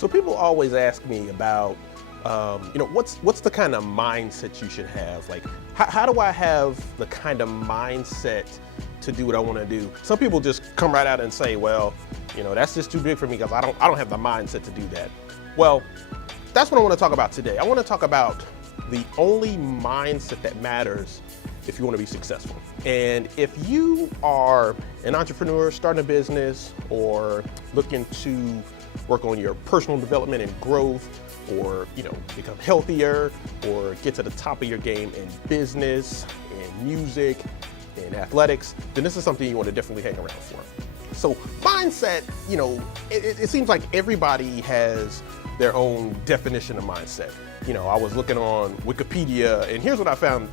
So people always ask me about, what's the kind of mindset you should have? Like, how do I have the kind of mindset to do what I want to do? Some people just come right out and say, well, that's just too big for me because I don't have the mindset to do that. Well, that's what I want to talk about today. I want to talk about the only mindset that matters if you want to be successful. And if you are an entrepreneur starting a business or looking to work on your personal development and growth, or become healthier, or get to the top of your game in business and music and athletics, then this is something you want to definitely hang around for. So mindset, it seems like everybody has their own definition of mindset. I was looking on Wikipedia, and here's what I found,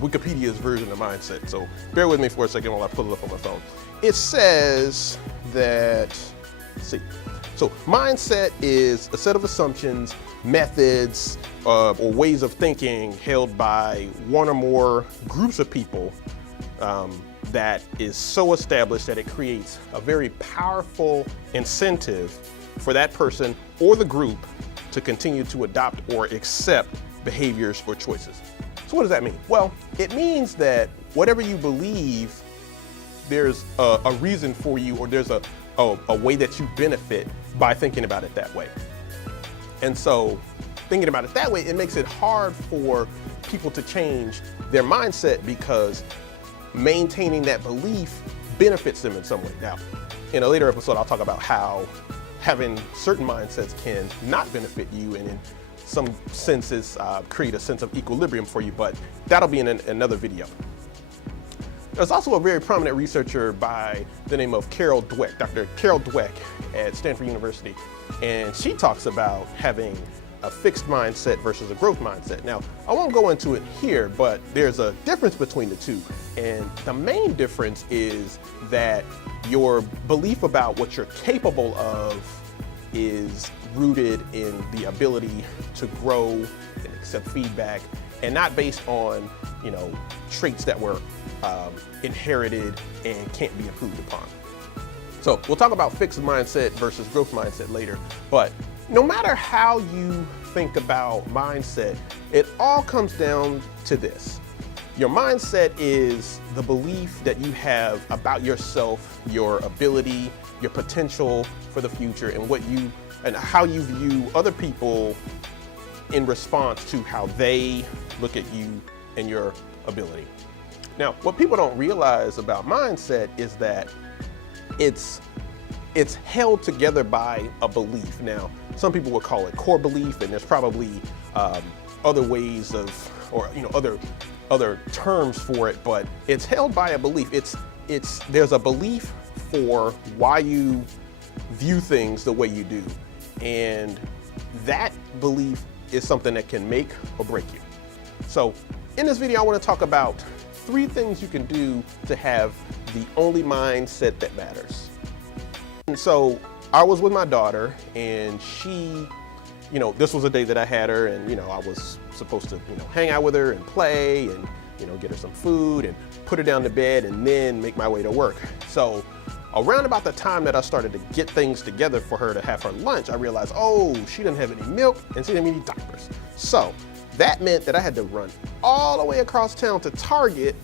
Wikipedia's version of mindset. So bear with me for a second while I pull it up on my phone. It says that, let's see. So mindset is a set of assumptions, methods, or ways of thinking held by one or more groups of people that is so established that it creates a very powerful incentive for that person or the group to continue to adopt or accept behaviors or choices. So what does that mean? Well, it means that whatever you believe, there's a reason for you, or there's a way that you benefit by thinking about it that way. And so thinking about it that way, it makes it hard for people to change their mindset because maintaining that belief benefits them in some way. Now, in a later episode, I'll talk about how having certain mindsets can not benefit you, and in some senses create a sense of equilibrium for you, but that'll be in another video. There's also a very prominent researcher by the name of Dr. Carol Dweck at Stanford University, and she talks about having a fixed mindset versus a growth mindset. Now, I won't go into it here, but there's a difference between the two, and the main difference is that your belief about what you're capable of is rooted in the ability to grow and accept feedback, and not based on traits that were inherited and can't be improved upon. So we'll talk about fixed mindset versus growth mindset later, but no matter how you think about mindset, it all comes down to this. Your mindset is the belief that you have about yourself, your ability, your potential for the future, and how you view other people in response to how they look at you and your ability. Now, what people don't realize about mindset is that it's held together by a belief. Now, some people would call it core belief, and there's probably other ways of, or other terms for it, but it's held by a belief. There's a belief for why you view things the way you do, and that belief is something that can make or break you. So in this video, I want to talk about 3 things you can do to have the only mindset that matters. And so I was with my daughter, and she, this was a day that I had her, and I was supposed to hang out with her and play and get her some food and put her down to bed and then make my way to work. So around about the time that I started to get things together for her to have her lunch, I realized, oh, she didn't have any milk and she didn't have any diapers. So that meant that I had to run all the way across town to Target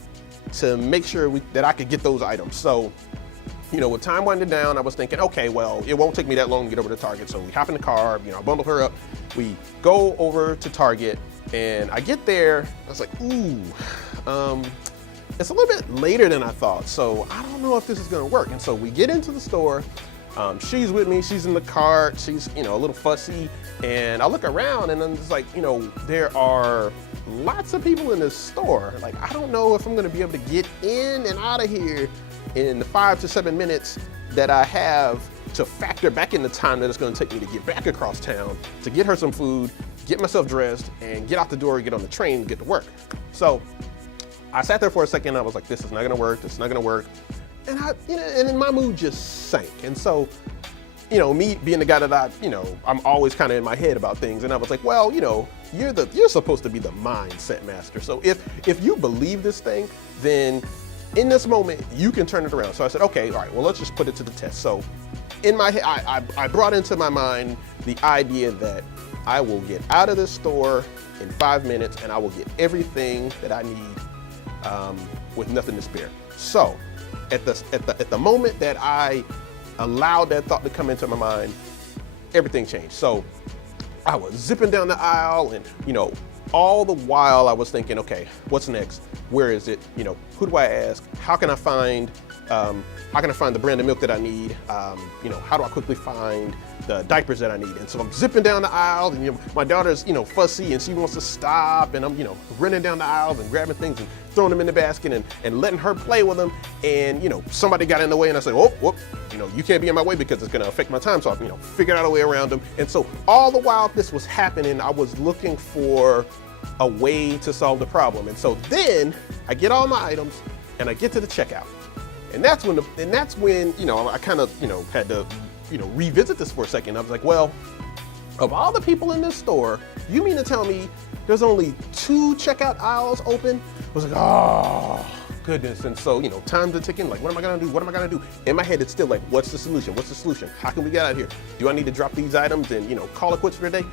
to make sure that I could get those items. So, with time winding down, I was thinking, okay, well, it won't take me that long to get over to Target. So we hop in the car, I bundle her up, we go over to Target, and I get there, I was like, ooh, it's a little bit later than I thought, so I don't know if this is gonna work. And so we get into the store, she's with me, she's in the cart, she's, a little fussy, and I look around and I'm just like, there are lots of people in this store. Like, I don't know if I'm gonna be able to get in and out of here in the 5 to 7 minutes that I have to factor back in the time that it's gonna take me to get back across town, to get her some food, get myself dressed, and get out the door, get on the train, and get to work. So I sat there for a second, I was like, this is not gonna work, this is not gonna work. And and then my mood just sank. And so, me being the guy that I'm always kind of in my head about things. And I was like, well, you're supposed to be the mindset master. So if you believe this thing, then in this moment, you can turn it around. So I said, okay, all right, well, let's just put it to the test. So in my head, I brought into my mind the idea that I will get out of this store in 5 minutes and I will get everything that I need with nothing to spare. So at the moment that I allowed that thought to come into my mind, everything changed. So I was zipping down the aisle and, all the while I was thinking, okay, what's next? Where is it? Who do I ask? How can I find the brand of milk that I need? How do I quickly find the diapers that I need? And so I'm zipping down the aisle and my daughter's, fussy and she wants to stop, and I'm, running down the aisles and grabbing things and throwing them in the basket and letting her play with them. And, somebody got in the way and I said, whoop, you can't be in my way because it's gonna affect my time. So I, figured out a way around them. And so all the while this was happening, I was looking for a way to solve the problem. And so then I get all my items and I get to the checkout. And that's when I kind of, had to, revisit this for a second. I was like, well, of all the people in this store, you mean to tell me there's only 2 checkout aisles open? I was like, oh, goodness. And so, time's ticking, like, what am I gonna do? What am I gonna do? In my head, it's still like, what's the solution? What's the solution? How can we get out of here? Do I need to drop these items and, call it quits for the day?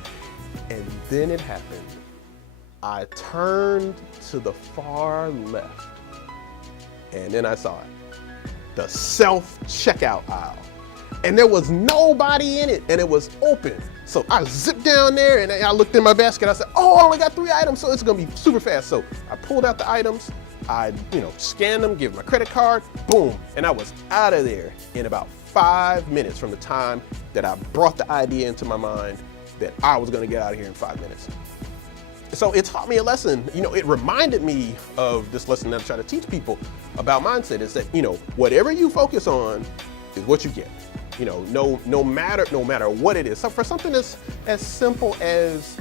And then it happened. I turned to the far left and then I saw it. The self-checkout aisle. And there was nobody in it and it was open. So I zipped down there and I looked in my basket. I said, oh, I only got 3 items, so it's gonna be super fast. So I pulled out the items, I scanned them, gave my credit card, boom, and I was out of there in about 5 minutes from the time that I brought the idea into my mind that I was gonna get out of here in 5 minutes. So it taught me a lesson. It reminded me of this lesson that I try to teach people about mindset, is that, whatever you focus on is what you get. No matter what it is. So for something as simple as,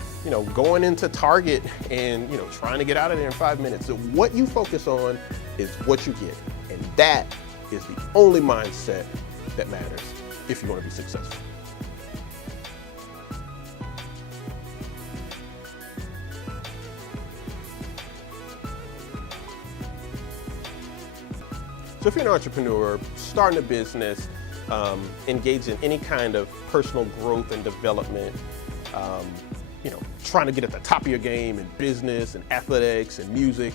going into Target and, trying to get out of there in 5 minutes, so what you focus on is what you get. And that is the only mindset that matters if you want to be successful. So if you're an entrepreneur, starting a business, engaged in any kind of personal growth and development, trying to get at the top of your game in business and athletics and music,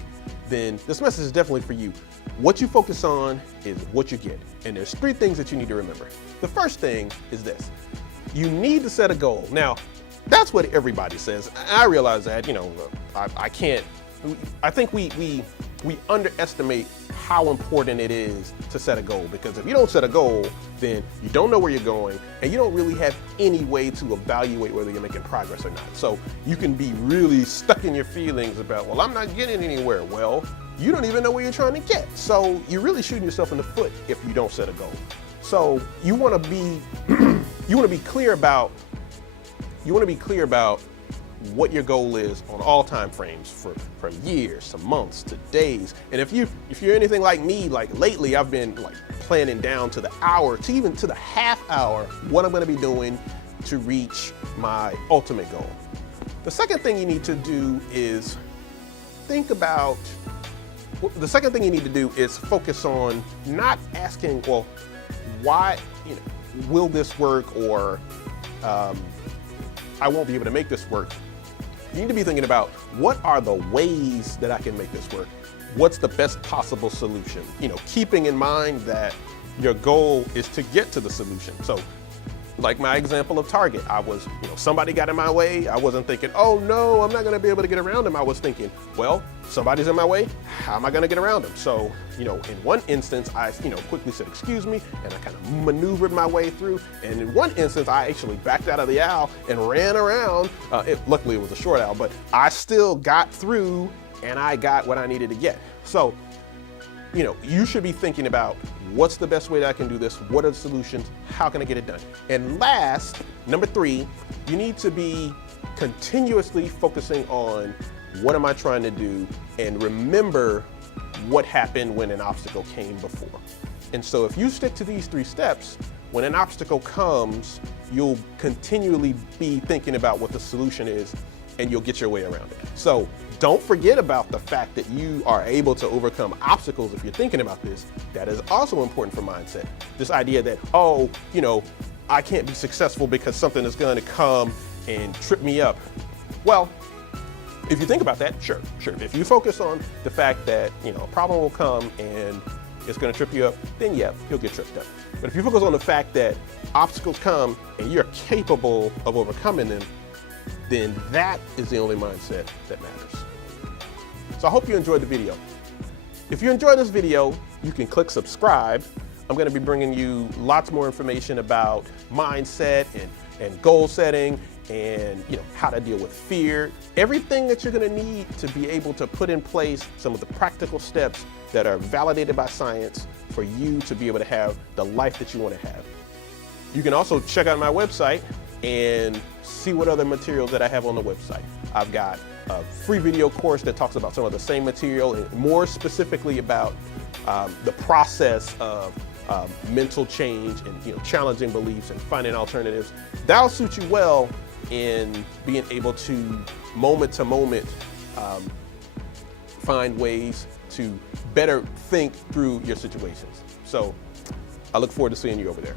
then this message is definitely for you. What you focus on is what you get. And there's 3 things that you need to remember. The first thing is this: you need to set a goal. Now, that's what everybody says. I realize that, I think we underestimate how important it is to set a goal, because if you don't set a goal, then you don't know where you're going and you don't really have any way to evaluate whether you're making progress or not. So you can be really stuck in your feelings about, well, I'm not getting anywhere. Well, you don't even know where you're trying to get. So you're really shooting yourself in the foot if you don't set a goal. So you want to be clear about what your goal is on all time frames, from years to months to days. And if you're anything like me, like lately I've been planning down to the hour, to even to the half hour, what I'm going to be doing to reach my ultimate goal. The second thing you need to do is focus on not asking, well, why, will this work, or I won't be able to make this work. You need to be thinking about, what are the ways that I can make this work? What's the best possible solution? Keeping in mind that your goal is to get to the solution. So like my example of Target, I was, somebody got in my way. I wasn't thinking, oh no, I'm not gonna be able to get around them. I was thinking, well, somebody's in my way. How am I gonna get around them? So, in one instance, I, quickly said, excuse me, and I kind of maneuvered my way through. And in one instance, I actually backed out of the aisle and ran around. Luckily it was a short aisle, but I still got through and I got what I needed to get. So, you should be thinking about, what's the best way that I can do this? What are the solutions? How can I get it done? And last, number 3, you need to be continuously focusing on, what am I trying to do? And remember what happened when an obstacle came before. And so if you stick to these 3 steps, when an obstacle comes, you'll continually be thinking about what the solution is, and you'll get your way around it. So don't forget about the fact that you are able to overcome obstacles if you're thinking about this. That is also important for mindset. This idea that, I can't be successful because something is going to come and trip me up. Well, if you think about that, sure. If you focus on the fact that, a problem will come and it's going to trip you up, then yeah, you'll get tripped up. But if you focus on the fact that obstacles come and you're capable of overcoming them, then that is the only mindset that matters. So I hope you enjoyed the video. If you enjoyed this video, you can click subscribe. I'm going to be bringing you lots more information about mindset and goal setting and how to deal with fear. Everything that you're going to need to be able to put in place some of the practical steps that are validated by science for you to be able to have the life that you want to have. You can also check out my website and see what other materials that I have on the website. I've got a free video course that talks about some of the same material and more specifically about the process of mental change and challenging beliefs and finding alternatives. That'll suit you well in being able to moment find ways to better think through your situations. So I look forward to seeing you over there.